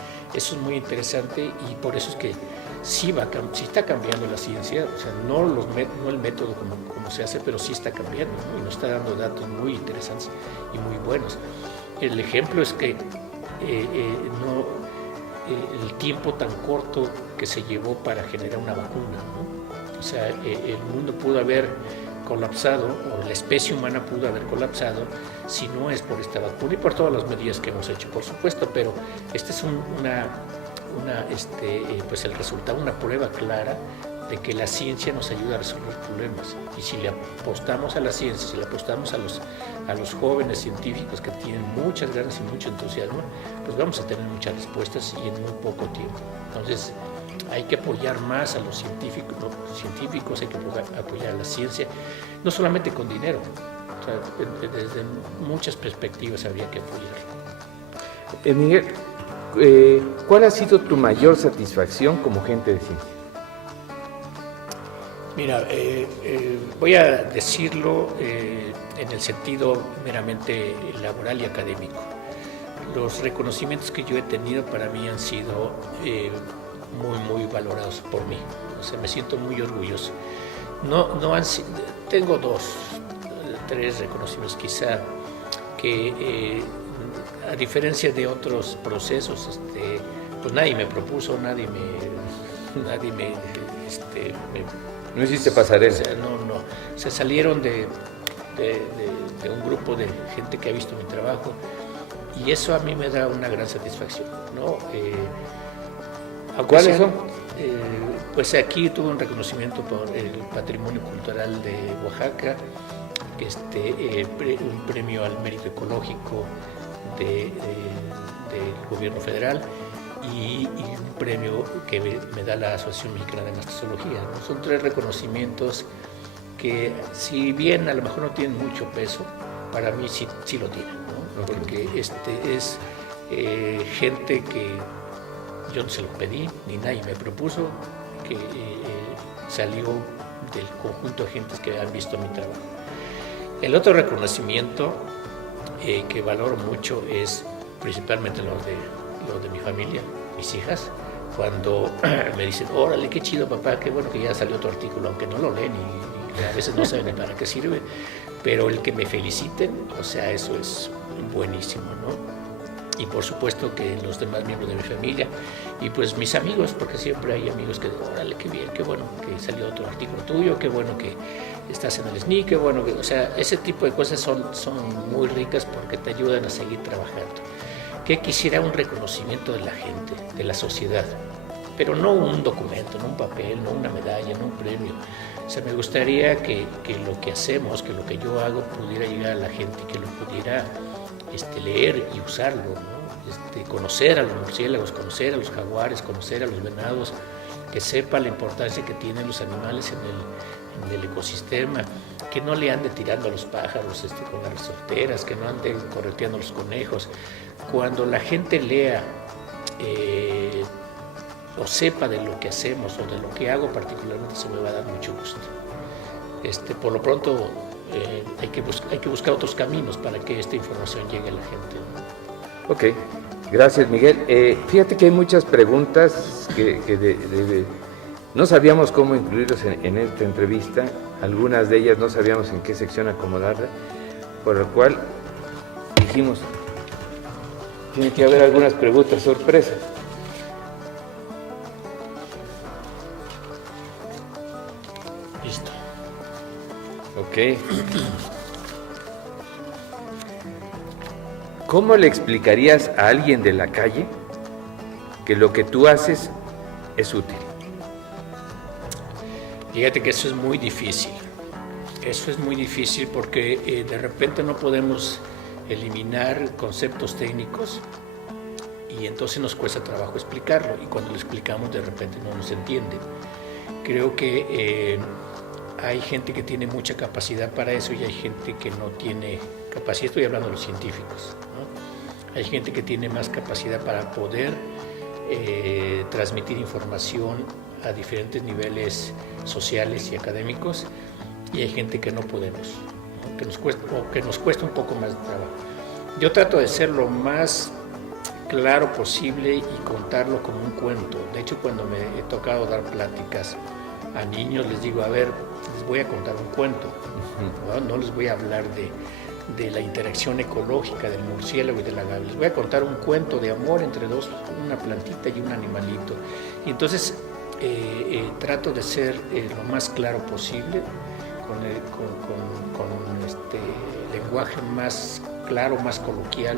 muy interesante y por eso es que sí está cambiando la ciencia, o sea, no el método como se hace, pero sí está cambiando, ¿no? Y nos está dando datos muy interesantes y muy buenos. El ejemplo es que el tiempo tan corto que se llevó para generar una vacuna, ¿no? O sea, el mundo pudo haber colapsado, o la especie humana pudo haber colapsado si no es por esta vacuna y por todas las medidas que hemos hecho, por supuesto, pero este es pues el resultado, una prueba clara de que la ciencia nos ayuda a resolver problemas. Y si le apostamos a la ciencia, si le apostamos a los jóvenes científicos que tienen muchas ganas y mucho entusiasmo, pues vamos a tener muchas respuestas y en muy poco tiempo. Entonces, hay que apoyar más a los científicos, hay que apoyar a la ciencia, no solamente con dinero, o sea, desde muchas perspectivas habría que apoyarlo. Miguel, ¿cuál ha sido tu mayor satisfacción como agente de ciencia? Mira, voy a decirlo en el sentido meramente laboral y académico. Los reconocimientos que yo he tenido para mí han sido muy valorados por mí. O sea, me siento muy orgulloso. Tengo 2, 3 reconocimientos quizá que a diferencia de otros procesos, pues nadie me propuso, nadie me no hiciste pasarela. O sea, no, se salieron de un grupo de gente que ha visto mi trabajo y eso a mí me da una gran satisfacción, ¿no? ¿Cuáles son? Pues aquí tuve un reconocimiento por el Patrimonio Cultural de Oaxaca, un premio al mérito ecológico del gobierno federal y un premio que me da la Asociación Mexicana de Anestesiología, ¿no? Son 3 reconocimientos que, si bien a lo mejor no tienen mucho peso, para mí sí lo tienen, ¿no? Porque es gente que yo no se lo pedí, ni nadie me propuso, que salió del conjunto de gentes que han visto mi trabajo. El otro reconocimiento que valoro mucho es principalmente lo de mi familia, mis hijas, cuando me dicen, órale, qué chido papá, qué bueno que ya salió tu artículo, aunque no lo leen y a veces no saben para qué sirve, pero el que me feliciten, o sea, eso es buenísimo, ¿no? Y por supuesto que los demás miembros de mi familia y pues mis amigos, porque siempre hay amigos que dicen, órale, qué bien, qué bueno que salió otro artículo tuyo, qué bueno que estás en el SNI, qué bueno que, o sea, ese tipo de cosas son muy ricas porque te ayudan a seguir trabajando. Que quisiera un reconocimiento de la gente, de la sociedad, pero no un documento, no un papel, no una medalla, no un premio. O sea, me gustaría que lo que hacemos, que lo que yo hago pudiera llegar a la gente, que lo pudiera leer y usarlo, ¿no? Conocer a los murciélagos, conocer a los jaguares, conocer a los venados, que sepa la importancia que tienen los animales en el ecosistema, que no le ande tirando a los pájaros con las resorteras, que no ande correteando a los conejos. Cuando la gente lea o sepa de lo que hacemos o de lo que hago particularmente, se me va a dar mucho gusto. por lo pronto hay que buscar otros caminos para que esta información llegue a la gente, ¿no? Ok, gracias Miguel. Fíjate que hay muchas preguntas que no sabíamos cómo incluirlas en esta entrevista, algunas de ellas no sabíamos en qué sección acomodarlas, por lo cual dijimos, tiene que haber algunas preguntas sorpresas. Listo. Ok. ¿Cómo le explicarías a alguien de la calle que lo que tú haces es útil? Fíjate que eso es muy difícil. Eso es muy difícil porque de repente no podemos eliminar conceptos técnicos y entonces nos cuesta trabajo explicarlo, y cuando lo explicamos de repente no nos entiende. Creo que hay gente que tiene mucha capacidad para eso y hay gente que no tiene capacidad. Estoy hablando de los científicos, ¿no? Hay gente que tiene más capacidad para poder transmitir información a diferentes niveles sociales y académicos, y hay gente que no podemos, ¿no? que nos cuesta un poco más de trabajo. Yo trato de ser lo más claro posible y contarlo como un cuento. De hecho, cuando me he tocado dar pláticas a niños, les digo, a ver, les voy a contar un cuento, no les voy a hablar de la interacción ecológica del murciélago y de la agave, les voy a contar un cuento de amor entre dos, una plantita y un animalito. Y entonces trato de ser lo más claro posible, con este lenguaje más claro, más coloquial,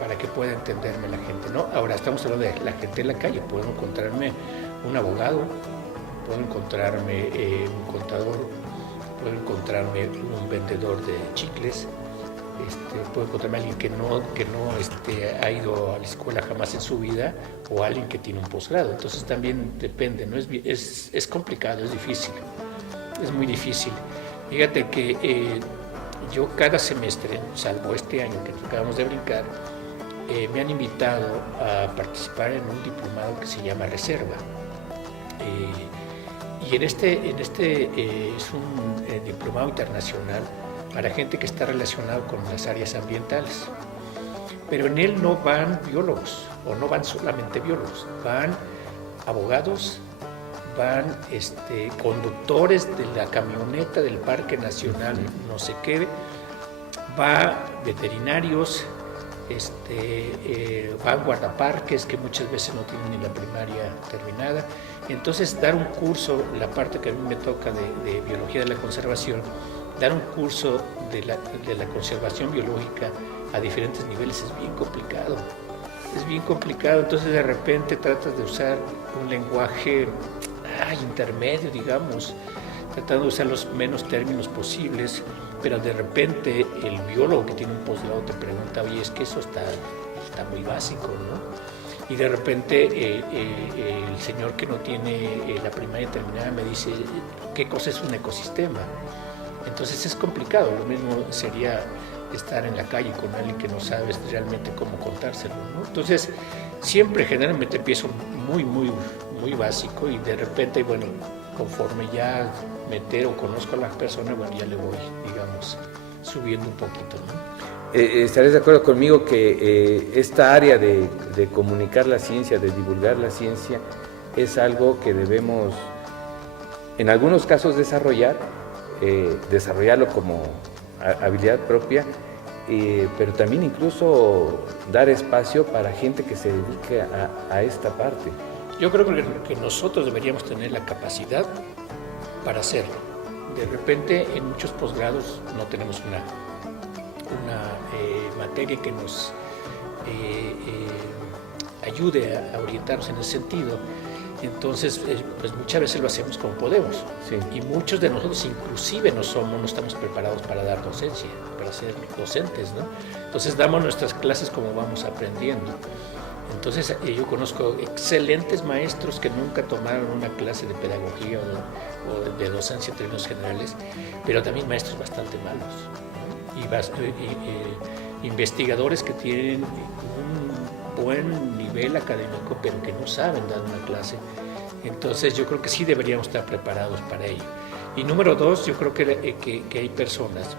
para que pueda entenderme la gente, ¿no? Ahora estamos hablando de la gente en la calle. Puedo encontrarme un abogado, puedo encontrarme un contador, puedo encontrarme un vendedor de chicles, puedo encontrarme a alguien que no ha ido a la escuela jamás en su vida, o alguien que tiene un posgrado. Entonces también depende, ¿no? Es complicado, es difícil, es muy difícil. Fíjate que yo cada semestre, salvo este año que acabamos de brincar, me han invitado a participar en un diplomado que se llama Reserva. Y en este es un diplomado internacional para gente que está relacionada con las áreas ambientales. Pero en él no van biólogos, o no van solamente biólogos, van abogados, van conductores de la camioneta del Parque Nacional, no sé qué, va veterinarios, van guardaparques que muchas veces no tienen ni la primaria terminada. Entonces dar un curso, la parte que a mí me toca de biología de la conservación, dar un curso de la conservación biológica a diferentes niveles es bien complicado. Es bien complicado, entonces de repente tratas de usar un lenguaje intermedio, digamos, tratando de usar los menos términos posibles, pero de repente el biólogo que tiene un posgrado te pregunta, oye, es que eso está muy básico, ¿no? Y de repente el señor que no tiene la primaria terminada me dice, ¿qué cosa es un ecosistema? Entonces es complicado. Lo mismo sería estar en la calle con alguien que no sabes realmente cómo contárselo, ¿no? Entonces siempre generalmente empiezo muy básico, y de repente, bueno, conforme ya me entero, conozco a la persona, bueno, ya le voy, digamos, subiendo un poquito, ¿no? ¿Estarías de acuerdo conmigo que esta área de comunicar la ciencia, de divulgar la ciencia, es algo que debemos, en algunos casos, desarrollarlo como habilidad propia, pero también incluso dar espacio para gente que se dedique a esta parte? Yo creo que nosotros deberíamos tener la capacidad para hacerlo. De repente, en muchos posgrados no tenemos una materia que nos ayude a orientarnos en ese sentido. Entonces, pues muchas veces lo hacemos como podemos. Sí. Y muchos de nosotros inclusive no estamos preparados para dar docencia, para ser docentes, ¿no? Entonces damos nuestras clases como vamos aprendiendo. Entonces yo conozco excelentes maestros que nunca tomaron una clase de pedagogía o de docencia en términos generales, pero también maestros bastante malos, ¿no? Y investigadores que tienen un buen nivel académico, pero que no saben dar una clase. Entonces yo creo que sí deberíamos estar preparados para ello. Y número dos, yo creo que hay personas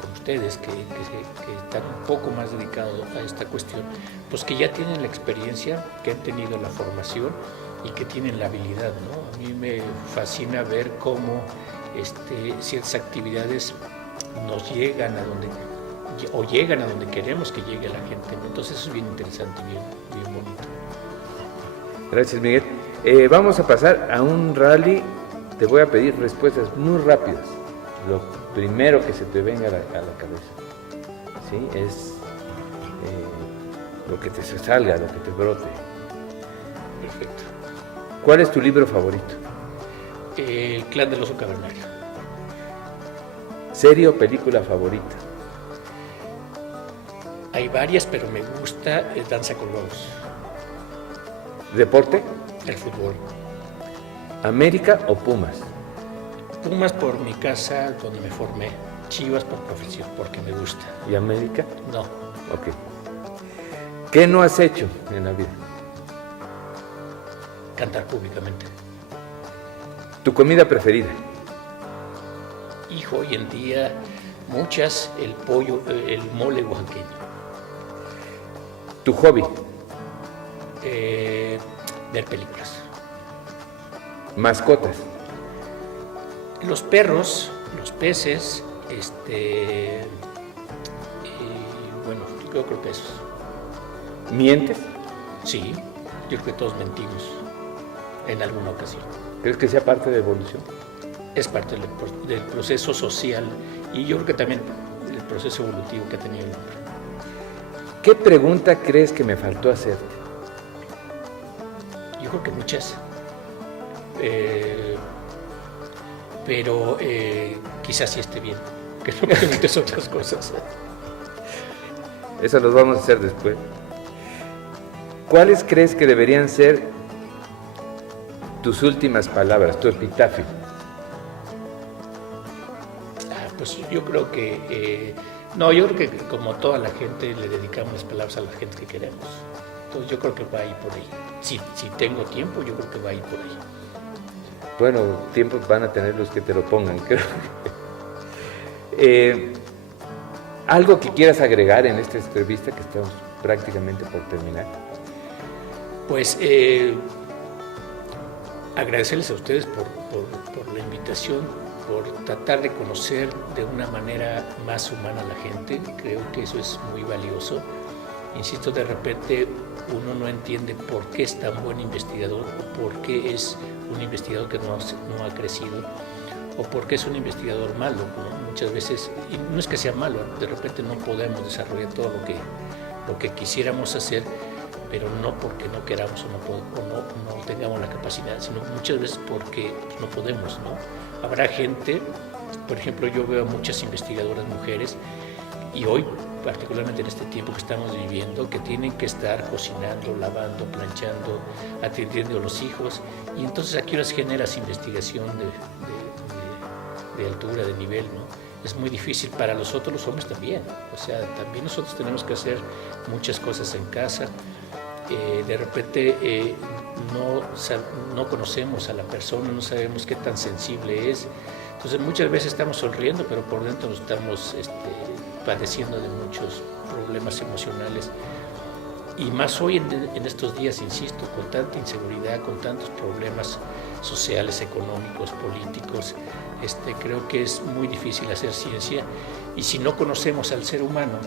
como ustedes que están un poco más dedicados a esta cuestión, pues que ya tienen la experiencia, que han tenido la formación y que tienen la habilidad, ¿no? A mí me fascina ver cómo ciertas actividades nos llegan llegan a donde queremos que llegue la gente, ¿no? Entonces eso es bien interesante, bien bonito. Gracias, Miguel. Vamos a pasar a un rally. Te voy a pedir respuestas muy rápidas. Lo primero que se te venga a la cabeza, ¿sí? Es lo que te salga, lo que te brote. Perfecto. ¿Cuál es tu libro favorito? El Clan del Oso Cavernario. ¿Serie o película favorita? Hay varias, pero me gusta Danza con Lobos. ¿Deporte? El fútbol. ¿América o Pumas? Pumas por mi casa, donde me formé. Chivas por profesión, porque me gusta. ¿Y América? No. Ok. ¿Qué no has hecho en la vida? Cantar públicamente. ¿Tu comida preferida? Hijo, hoy en día muchas, el pollo, el mole oaxaqueño. ¿Tu hobby? Ver películas. ¿Mascotas? Los perros, los peces, y bueno, yo creo que eso. ¿Mientes? Sí, yo creo que todos mentimos en alguna ocasión. ¿Crees que sea parte de evolución? Es parte del proceso social y yo creo que también el proceso evolutivo que ha tenido el hombre. ¿Qué pregunta crees que me faltó hacerte? Yo creo que muchas, pero quizás sí esté bien, que no me preguntes otras cosas. Eso lo vamos a hacer después. ¿Cuáles crees que deberían ser tus últimas palabras, tu epitafio? Pues yo creo que, yo creo que como toda la gente le dedicamos las palabras a la gente que queremos. Entonces yo creo que va a ir por ahí. Si tengo tiempo, yo creo que va a ir por ahí. Bueno, tiempos van a tener los que te lo pongan, creo. ¿Algo que quieras agregar en esta entrevista que estamos prácticamente por terminar? Pues agradecerles a ustedes por la invitación, por tratar de conocer de una manera más humana a la gente. Creo que eso es muy valioso. Insisto, de repente uno no entiende por qué es tan buen investigador o por qué es un investigador que no ha crecido o por qué es un investigador malo, ¿no? Muchas veces, y no es que sea malo, de repente no podemos desarrollar todo lo que quisiéramos hacer, pero no porque no queramos o no tengamos la capacidad, sino muchas veces porque no podemos, ¿no? Habrá gente, por ejemplo, yo veo muchas investigadoras mujeres y hoy, particularmente en este tiempo que estamos viviendo, que tienen que estar cocinando, lavando, planchando, atendiendo a los hijos, y entonces aquí las generas investigación de altura, de nivel, ¿no? Es muy difícil para nosotros los hombres también, o sea, también nosotros tenemos que hacer muchas cosas en casa. De repente no conocemos a la persona, no sabemos qué tan sensible es, entonces muchas veces estamos sonriendo, pero por dentro nos estamos padeciendo de muchos problemas emocionales, y más hoy en estos días, insisto, con tanta inseguridad, con tantos problemas sociales, económicos, políticos, creo que es muy difícil hacer ciencia, y si no conocemos al ser humano,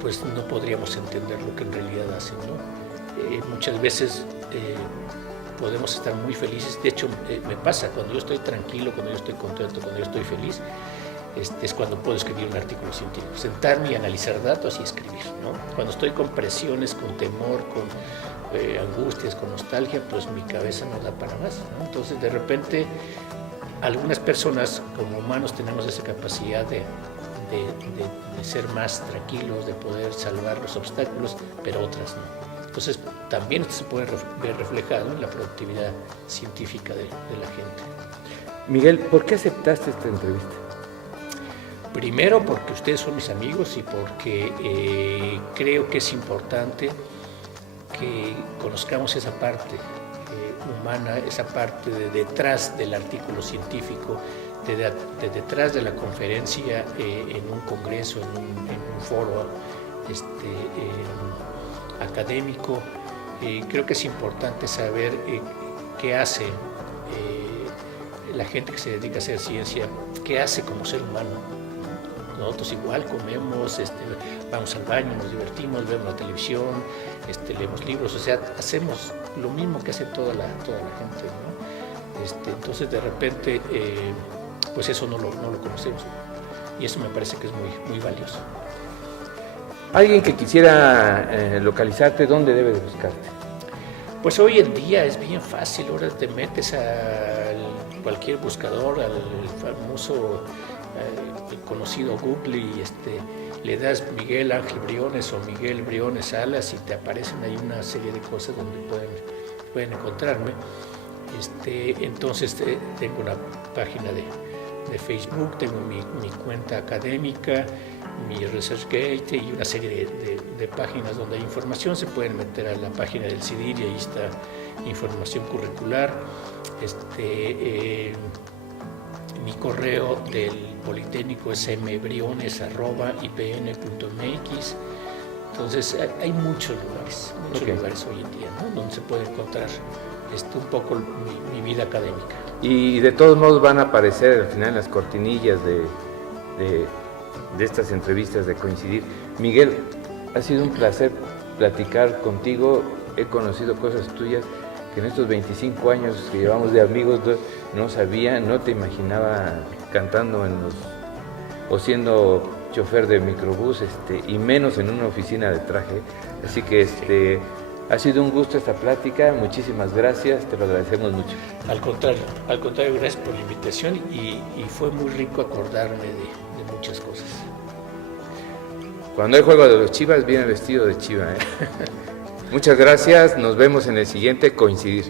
pues no podríamos entender lo que en realidad hacen, ¿no? Muchas veces podemos estar muy felices, de hecho me pasa, cuando yo estoy tranquilo, cuando yo estoy contento, cuando yo estoy feliz, es cuando puedo escribir un artículo científico, sentarme y analizar datos y escribir, ¿no? Cuando estoy con presiones, con temor, con angustias, con nostalgia, pues mi cabeza no da para más, ¿no? Entonces de repente algunas personas como humanos tenemos esa capacidad de ser más tranquilos, de poder salvar los obstáculos, pero otras no. Entonces también esto se puede ver reflejado en la productividad científica de la gente. Miguel, ¿por qué aceptaste esta entrevista? Primero porque ustedes son mis amigos y porque creo que es importante que conozcamos esa parte humana, esa parte de detrás del artículo científico, de detrás de la conferencia en un congreso, en un foro académico. Creo que es importante saber qué hace la gente que se dedica a hacer ciencia, qué hace como ser humano. Nosotros igual comemos, vamos al baño, nos divertimos, vemos la televisión, leemos libros, o sea, hacemos lo mismo que hace toda la gente, ¿no? Entonces de repente, pues eso no lo conocemos, y eso me parece que es muy, muy valioso. Alguien que quisiera localizarte, ¿dónde debe de buscarte? Pues hoy en día es bien fácil, ahora te metes a cualquier buscador, al famoso, el conocido Google, y le das Miguel Ángel Briones o Miguel Briones Salas y te aparecen ahí una serie de cosas donde pueden encontrarme. Entonces tengo una página de Facebook, tengo mi cuenta académica, mi ResearchGate y una serie de páginas donde hay información. Se pueden meter a la página del CIDIR y ahí está información curricular. Mi correo del Politécnico es mbriones@ipn.mx. Entonces hay muchos lugares hoy en día, ¿no? Donde se puede encontrar un poco mi vida académica. Y de todos modos van a aparecer al final las cortinillas de estas entrevistas de Coincidir. Miguel, ha sido un placer platicar contigo. He conocido cosas tuyas que en estos 25 años que llevamos de amigos no sabía, no te imaginaba cantando o siendo chofer de microbús, y menos en una oficina de traje. Así que ha sido un gusto esta plática, muchísimas gracias, te lo agradecemos mucho. Al contrario, gracias por la invitación y fue muy rico acordarme de muchas cosas. Cuando hay juego de los Chivas, viene vestido de Chiva, ¿eh? Muchas gracias, nos vemos en el siguiente Coincidir.